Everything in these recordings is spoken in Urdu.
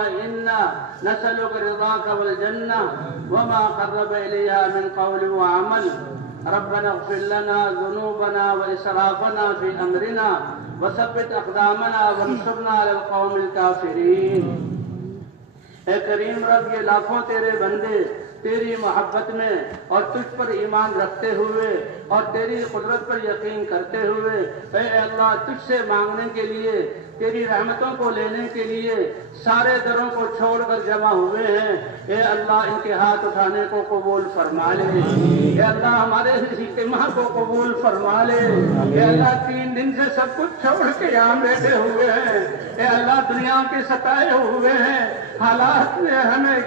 إنا نسألك رضاك والجنة وما قرب إليها من قول وعمل. ربنا اغفر لنا ذنوبنا وإسرافنا في أمرنا وثبت أقدامنا وانصرنا على القوم الكافرين. اے کریم رب، یہ لاکھوں تیرے بندے تیری محبت میں اور تجھ پر ایمان رکھتے ہوئے اور تیری قدرت پر یقین کرتے ہوئے اے اللہ تجھ سے مانگنے کے لیے، تیری رحمتوں کو لینے کے لیے سارے دروں کو چھوڑ کر جمع ہوئے ہیں. اے اللہ ان کے ہاتھ اٹھانے کو قبول فرما لے. اے اللہ ہمارے اجتماع کو قبول فرما لے. اے اللہ 3 دن سے سب کچھ چھوڑ کے یہاں بیٹھے ہوئے ہیں. اے اللہ دنیا کے ستائے ہوئے ہیں، حالات نے ہمیں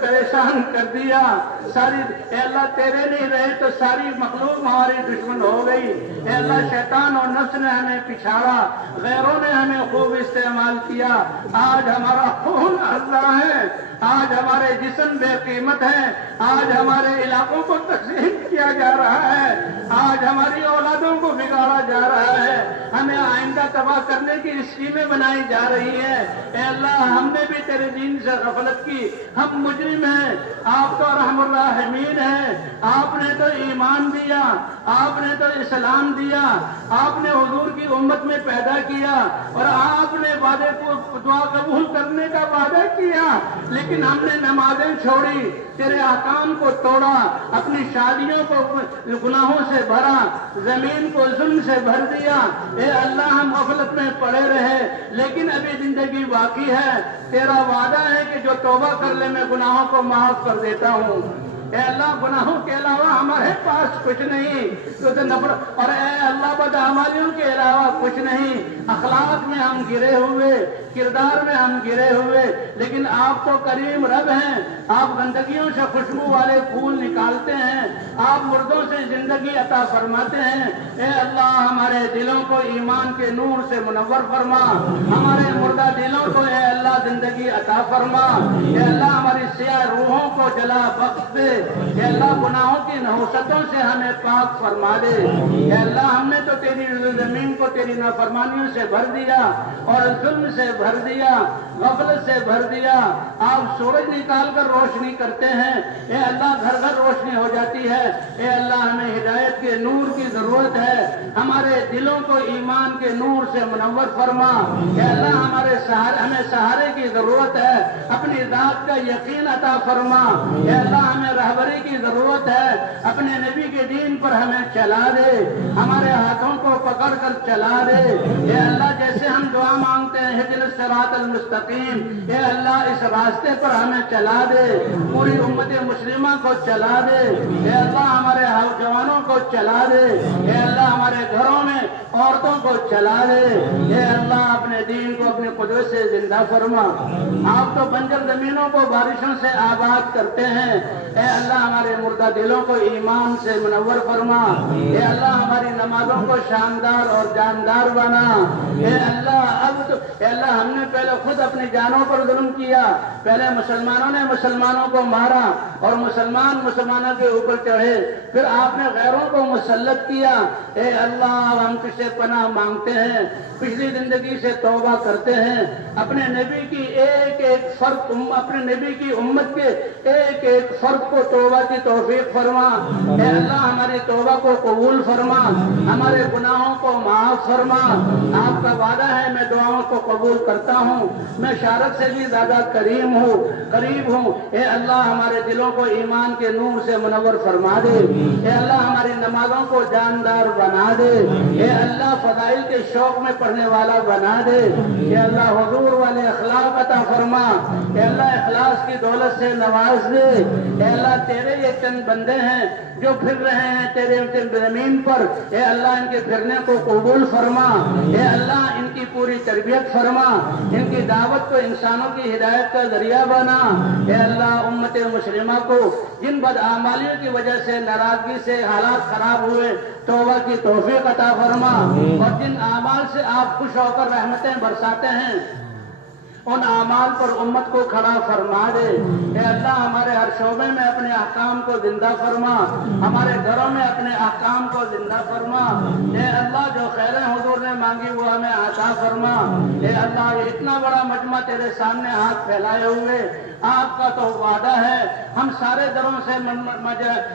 پریشان کر دیا. اے اللہ تیرے نہیں رہے تو ساری مخلوق ہماری دشمن ہو گئی. اے اللہ شیطان اور نفس نے ہمیں پچھاڑا، غیروں نے ہمیں خوب استعمال کیا. آج ہمارا خون اللہ ہے، آج ہمارے جسم بے قیمت ہے، آج ہمارے علاقوں کو تقسیم کیا جا رہا ہے، آج ہماری اولادوں کو بگاڑا جا رہا ہے، ہمیں آئندہ تباہ کرنے کی اسکیمیں بنائی جا رہی ہیں. اے اللہ ہم نے بھی تیرے دین سے غفلت کی، ہم مجرم ہیں. آپ تو رحم الراحمین ہیں. آپ نے تو ایمان دیا، آپ نے تو اسلام دیا، آپ نے حضور کی امت میں پیدا کیا اور آپ نے وعدے کو دعا قبول کرنے کا وعدہ کیا، لیکن ہم نے نمازیں چھوڑی، تیرے احکام کو توڑا، اپنی شادیوں کو گناہوں سے بھرا، زمین کو ظلم سے بھر دیا. اے اللہ ہم غفلت میں پڑے رہے، لیکن ابھی زندگی باقی ہے. تیرا وعدہ ہے کہ جو توبہ کر لے میں گناہوں کو معاف کر دیتا ہوں. اے اللہ گناہوں کے علاوہ ہمارے پاس کچھ نہیں، اور اے اللہ بدعمالیوں کے علاوہ کچھ نہیں. اخلاق میں ہم گرے ہوئے، کردار میں ہم گرے ہوئے، لیکن آپ تو کریم رب ہیں. آپ گندگیوں سے خوشبو والے پھول نکالتے ہیں، آپ مردوں سے زندگی عطا فرماتے ہیں. اے اللہ ہمارے دلوں کو ایمان کے نور سے منور فرما، ہمارے مردہ دلوں کو اے اللہ زندگی عطا فرما. اے اللہ ہماری سیاہ روحوں کو جلا بخش دے. اے اللہ گناہوں کی نحوستوں سے ہمیں پاک فرما دے. اے اللہ ہم نے تو تیری زمین کو تیری نافرمانیوں سے بھر دیا اور ظلم سے بھر دیا، غفلت سے بھر دیا. آپ سورج نکال کر روشنی کرتے ہیں، اے اللہ گھر گھر روشنی ہو جاتی ہے. اے اللہ ہمیں ہدایت کے نور کی ضرورت ہے، ہمارے دلوں کو ایمان کے نور سے منور فرما. اے اللہ ہمیں سہارے کی ضرورت ہے، اپنی ذات کا یقین عطا فرما. اے اللہ ہمیں رہبری کی ضرورت ہے، اپنے نبی کے دین پر ہمیں چلا دے، ہمارے ہاتھوں کو پکڑ کر چلا دے. اے اللہ جیسے ہم دعا مانگتے ہیں اہدنا الصراط المستقیم، اے اللہ اس راستے پر ہمیں چلا دے، پوری امت مسلمہ کو چلا دے. اے اللہ ہمارے جوانوں کو چلا دے. اے اللہ ہمارے گھروں میں عورتوں کو چلا دے. اے اللہ اپنے دین کو اپنی قدرت سے زندہ فرما. آپ تو بنجر زمینوں کو بارشوں سے آباد کرتے ہیں. اے اللہ ہمارے مردہ دلوں کو ایمان سے منور فرما. اے اللہ ہماری نمازوں کو شاندار اور جاندار بنا. اے اللہ ہم نے پہلے خود اپنی جانوں پر ظلم کیا، پہلے مسلمانوں نے مسلمانوں کو مارا اور مسلمانوں کے اوپر چڑھے، پھر آپ نے غیروں کو مسلط کیا. اے اللہ ہم تجھ سے پناہ مانگتے ہیں، پچھلی زندگی سے توبہ کرتے ہیں. اپنے نبی کی اپنے نبی کی امت کے ایک فرد کو توبہ کی توفیق فرما. اے اللہ ہماری توبہ کو قبول فرما، ہمارے گناہوں کو معاف فرما. آپ کا وعدہ ہے میں دعاؤں کو قبول کرتا ہوں، میں شارت سے بھی زیادہ قریب ہوں. اے اللہ ہمارے دلوں کو ایمان کے نور سے منور فرما دے. اے اللہ ہماری نمازوں کو جاندار بنا دے. اے اللہ فضائل کے شوق میں پڑھنے والا بنا دے. اے اللہ حضور والے اخلاق عطا فرما. اے اللہ اخلاص کی دولت سے نواز دے. اے اللہ تیرے یہ چند بندے ہیں جو پھر رہے ہیں تیرے زمین پر. اے اللہ ان کے پھرنے کو قبول فرما. اے اللہ ان کی پوری تربیت فرما، ان کی دعوت کو انسانوں کی ہدایت کا ذریعہ بنا. اے اللہ امت مسلمہ کو جن بدعمالیوں کی وجہ سے ناراضگی سے حالات خراب ہوئے توبہ کی توفیق عطا فرما، اور جن اعمال سے آپ خوش ہو کر رحمتیں برساتے ہیں ان اعمال پر امت کو کھڑا فرما دے۔ اے اللہ ہمارے ہر شعبے میں اپنے احکام کو زندہ فرما، ہمارے گھروں میں اپنے احکام کو زندہ فرما۔ اے اللہ جو خیریں حضور نے مانگی وہ ہمیں عطا فرما۔ اے اللہ یہ اتنا بڑا مجمع تیرے سامنے ہاتھ پھیلائے ہوئے، آپ کا تو وعدہ ہے ہم سارے دروں سے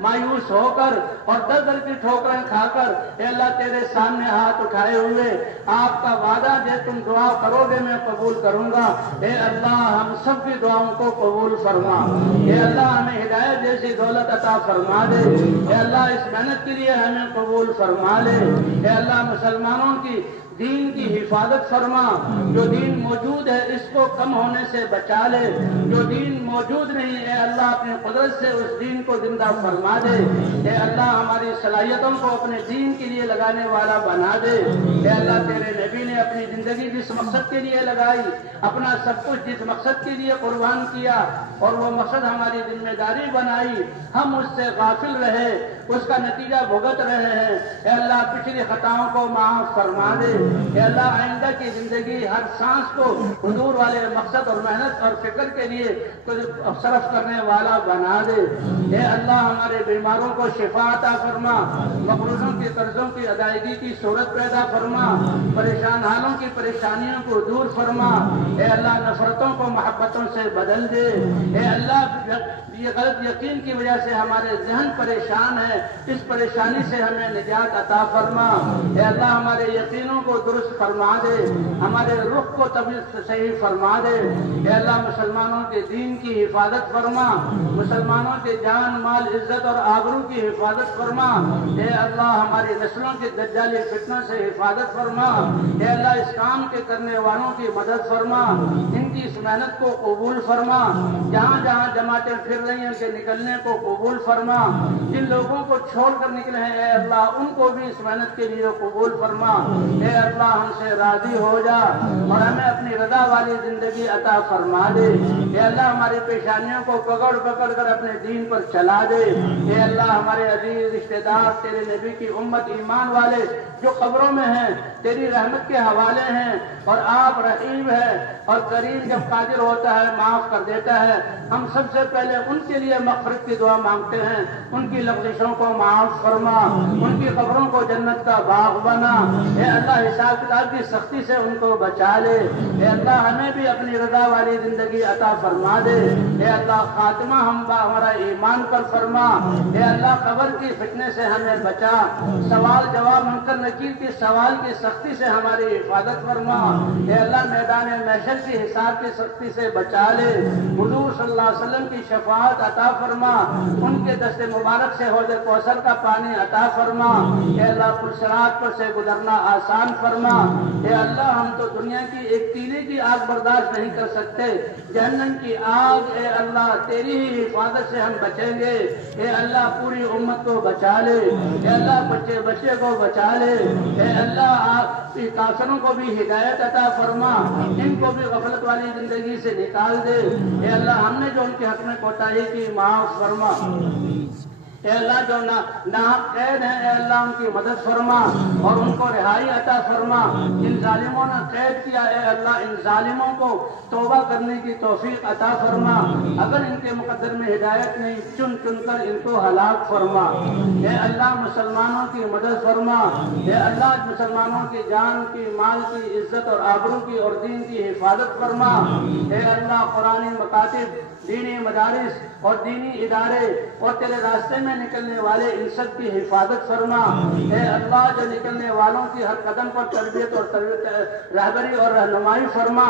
مایوس ہو کر اور در در کی ٹھوکریں کھا کر اے اللہ تیرے سامنے ہاتھ اٹھائے ہوئے، آپ کا وعدہ جو تم دعا کرو گے میں قبول کروں گا۔ اے اللہ ہم سب کی دعاؤں کو قبول فرما۔ اے اللہ ہمیں ہدایت جیسی دولت عطا فرما دے۔ اے اللہ اس محنت کے لیے ہمیں قبول فرما لے۔ اے اللہ مسلمانوں کی دین کی حفاظت فرما، جو دین موجود ہے اس کو کم ہونے سے بچا لے، جو دین موجود نہیں اے اللہ اپنی قدرت سے اس دین کو زندہ فرما دے۔ اے اللہ ہماری صلاحیتوں کو اپنے دین کے لیے لگانے والا بنا دے۔ اے اللہ تیرے نبی نے اپنی زندگی جس مقصد کے لیے لگائی، اپنا سب کچھ جس مقصد کے لیے قربان کیا اور وہ مقصد ہماری ذمہ داری بنائی، ہم اس سے غافل رہے، اس کا نتیجہ بھگت رہے ہیں۔ اے اللہ پچھلی خطاؤں کو معاف فرما دے۔ اے اللہ آئندہ کی زندگی ہر سانس کو حضور والے مقصد اور محنت اور فکر کے لیے صرف کرنے والا بنا دے۔ اے اللہ ہمارے بیماروں کو شفا عطا فرما، مقروضوں کے قرضوں کی ادائیگی کی صورت پیدا فرما، پریشان حالوں کی پریشانیوں کو دور فرما۔ اے اللہ نفرتوں کو محبتوں سے بدل دے۔ اے اللہ یہ غلط یقین کی وجہ سے ہمارے ذہن پریشان ہے، اس پریشانی سے ہمیں نجات عطا فرما۔ اے اللہ ہمارے یقینوں کو درست فرما دے، ہمارے رخ کو طبیعت صحیح فرما دے۔ اے اللہ مسلمانوں کے دین کی حفاظت فرما، مسلمانوں کے جان مال عزت اور آبرو کی حفاظت فرما۔ اے اللہ ہماری نسلوں کے دجالی فتنوں سے حفاظت فرما۔ اے اللہ اس کام کے کرنے والوں کی مدد فرما، ان کی اس محنت کو قبول فرما۔ جہاں جہاں جماعتیں پھر رہی ہیں کہ نکلنے کو قبول فرما، جن لوگوں کو چھوڑ کر نکلے ہیں اے اللہ ان کو بھی اس محنت کے لیے قبول فرما۔ اے اللہ ہم سے راضی ہو جا اور ہمیں اپنی رضا والی زندگی عطا فرما دے۔ اے اللہ ہماری پیشانیوں کو پکڑ پکڑ کر اپنے دین پر چلا دے۔ اے اللہ ہمارے عزیز رشتہ دار تیرے نبی کی امت ایمان والے جو قبروں میں ہیں تیری رحمت کے حوالے ہیں، اور آپ رحیم ہے اور کریم جب قادر ہوتا ہے معاف کر دیتا ہے۔ ہم سب سے پہلے ان کے لیے مغفرت کی دعا مانگتے ہیں، ان کی لغزشوں کو معاف فرما، ان کی قبروں کو جنت کا باغ بنا۔ اے اللہ حساب کتاب کی سختی سے ان کو بچا لے۔ اے اللہ ہمیں بھی اپنی رضا والی زندگی عطا فرما دے۔ اے اللہ خاتمہ ہمارا ایمان پر فرما۔ اے اللہ قبر کی فتنے سے ہمیں بچا، سوال جواب منکر نکیر کی سوال کی سختی سے ہماری حفاظت فرما۔ اے اللہ میدان محشر کی حساب کی سختی سے بچا لے۔ حضور صلی اللہ علیہ وسلم کی شفاعت عطا فرما، ان کے دست مبارک سے حوض کوثر کا پانی عطا فرما۔ اے اللہ پل صراط پر سے گزرنا آسان فرما۔ اے اللہ ہم تو دنیا کی ایک تیلے کی آگ برداشت نہیں کر سکتے، جہنم کی آگ اے اللہ تیری ہی حفاظت سے ہم بچیں گے۔ اے اللہ پوری امت کو بچا لے۔ اے اللہ بچے بچے کو بچا لے۔ اے اللہ آپ کافروں کو بھی ہدایت عطا فرما، ان کو بھی غفلت والی زندگی سے نکال دے۔ اے اللہ ہم نے جو ان کے حق میں کوتاہی کی معاف فرما۔ اے اللہ جو ناحق قید ہیں اے اللہ ان کی مدد فرما اور ان کو رہائی عطا فرما۔ جن ظالموں نے قید کیا اے اللہ ان ظالموں کو توبہ کرنے کی توفیق عطا فرما، اگر ان کے مقدر میں ہدایت نہیں چن چن کر ان کو ہلاک فرما۔ اے اللہ مسلمانوں کی مدد فرما۔ اے اللہ مسلمانوں کی جان کی مال کی عزت اور آبرو کی اور دین کی حفاظت فرما۔ اے اللہ قرآنی مکاتب، دینی مدارس اور دینی ادارے اور تیرے راستے میں نکلنے والے ان سب کی حفاظت فرما۔ اے اللہ جو نکلنے والوں کی ہر قدم پر تربیت اور رہبری اور رہنمائی فرما،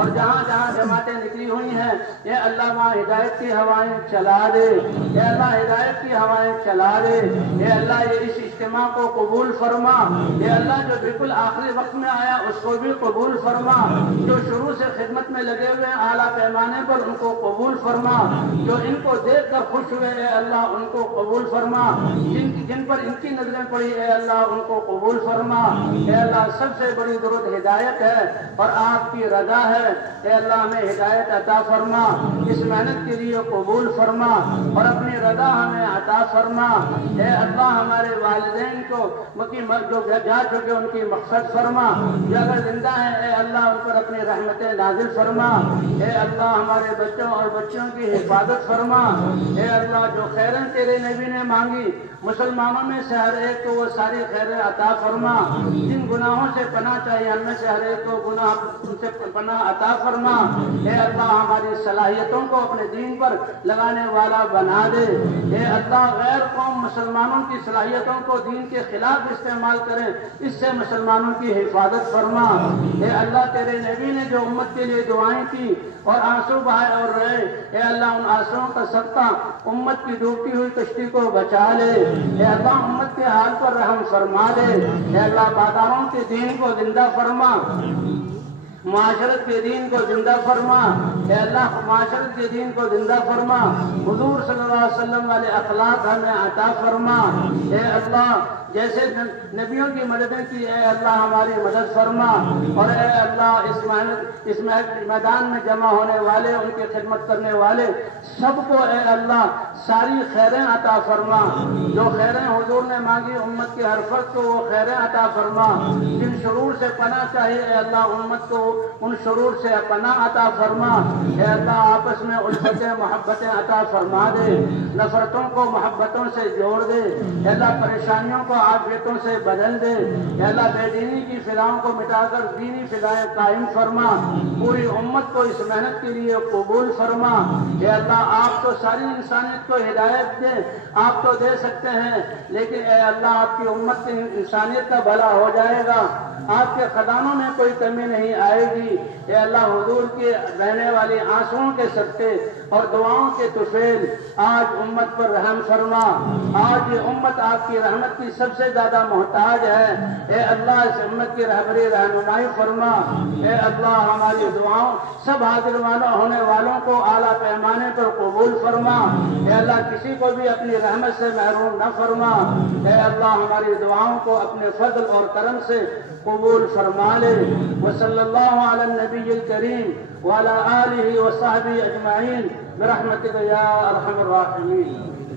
اور جہاں جہاں جماعتیں نکلی ہوئی ہیں اے اللہ وہاں ہدایت کی ہوائیں چلا دے۔ اے اللہ ہدایت کی ہوائیں چلا دے۔ اے اللہ یہ اس اجتماع کو قبول فرما۔ اے اللہ جو بالکل آخری وقت میں آیا اس کو بھی قبول فرما، جو شروع سے خدمت میں لگے ہوئے اعلیٰ پیمانے پر ان کو قبول فرما، جو ان کو دیکھ کر خوش ہوئے اے اللہ ان کو قبول فرما، جن پر ان کی نظریں پڑی اے اللہ ان کو قبول فرما۔ اے اللہ سب سے بڑی درود ہدایت ہے اور آپ کی رضا ہے، اے اللہ ہمیں ہدایت عطا فرما، اس محنت کے لیے قبول فرما اور اپنی رضا ہمیں عطا فرما۔ اے اللہ ہمارے والدین کو جو جا چکے ان کی مغفرت فرما، جو اگر زندہ ہیں اے اللہ ان پر اپنی رحمتیں نازل فرما۔ اے اللہ ہمارے بچوں اور بچوں کی حفاظت فرما۔ اے اللہ جو خیریں تیرے نبی نے مانگی مسلمانوں میں سے ہر ایک کو وہ ساری خیریں عطا فرما، جن گناہوں سے پناہ چاہیے ہم میں سے ہر ایک کو ان سے پناہ عطا فرما۔ اے اللہ ہماری صلاحیتوں کو اپنے دین پر لگانے والا بنا دے۔ اے اللہ غیر قوم مسلمانوں کی صلاحیتوں کو دین کے خلاف استعمال کریں، اس سے مسلمانوں کی حفاظت فرما۔ اے اللہ تیرے نبی نے جو امت کے لیے دعائیں کی اور آنسو بہائے اور رہے، اے اللہ ان آنسوؤں کا صدقہ امت کی ڈوبتی ہوئی کشتی کو بچا لے۔ اے اللہ امت کے حال پر رحم فرما دے۔ اے اللہ باداروں کے دین کو زندہ فرما، معاشرت کے دین کو زندہ فرما۔ اے اللہ معاشرت کے دین کو زندہ فرما، حضور صلی اللہ علیہ وسلم والے اخلاق ہمیں عطا فرما۔ اے اللہ جیسے نبیوں کی مددیں کی اے اللہ ہماری مدد فرما، اور اے اللہ اس میدان میں جمع ہونے والے ان کی خدمت کرنے والے سب کو اے اللہ ساری خیریں عطا فرما، جو خیریں حضور نے مانگی امت کے ہر فرد کو وہ خیریں عطا فرما، جن شرور سے پناہ چاہیے اے اللہ امت کو ان شرور سے پناہ عطا فرما۔ اے اللہ آپس میں الفتیں محبتیں عطا فرما دے، نفرتوں کو محبتوں سے جوڑ دے، اے اللہ پریشانیوں کو عافیتوں سے بدل دے، اے اللہ بے دینی کی فضاؤں کو مٹا کر دینی فضائیں قائم فرما، پوری امت کو اس محنت کے لیے قبول فرما۔ اے اللہ آپ تو ساری انسانیت کو ہدایت دے، آپ تو دے سکتے ہیں، لیکن اے اللہ آپ کی امت کی انسانیت کا بھلا ہو جائے گا، آپ کے خزانوں میں کوئی کمی نہیں آئے گی۔ اے اللہ حضور کی بہنے والی آنسوؤں کے صدقے اور دعاؤں کے طفیل آج امت پر رحم فرما، آج یہ امت آپ کی رحمت کی سب سے زیادہ محتاج ہے۔ اے اللہ اس امت کی رہبری رہنمائی فرما۔ اے اللہ ہماری دعاؤں سب حاضر ہونے والوں کو اعلیٰ پیمانے پر قبول فرما۔ اے اللہ کسی کو بھی اپنی رحمت سے محروم نہ فرما۔ اے اللہ ہماری دعاؤں کو اپنے فضل اور کرم سے قبول فرما لے۔ وصلی اللہ علی النبی الکریم وعلی آلہ وصحبہ اجمعین برحمتک یا ارحم الراحمین۔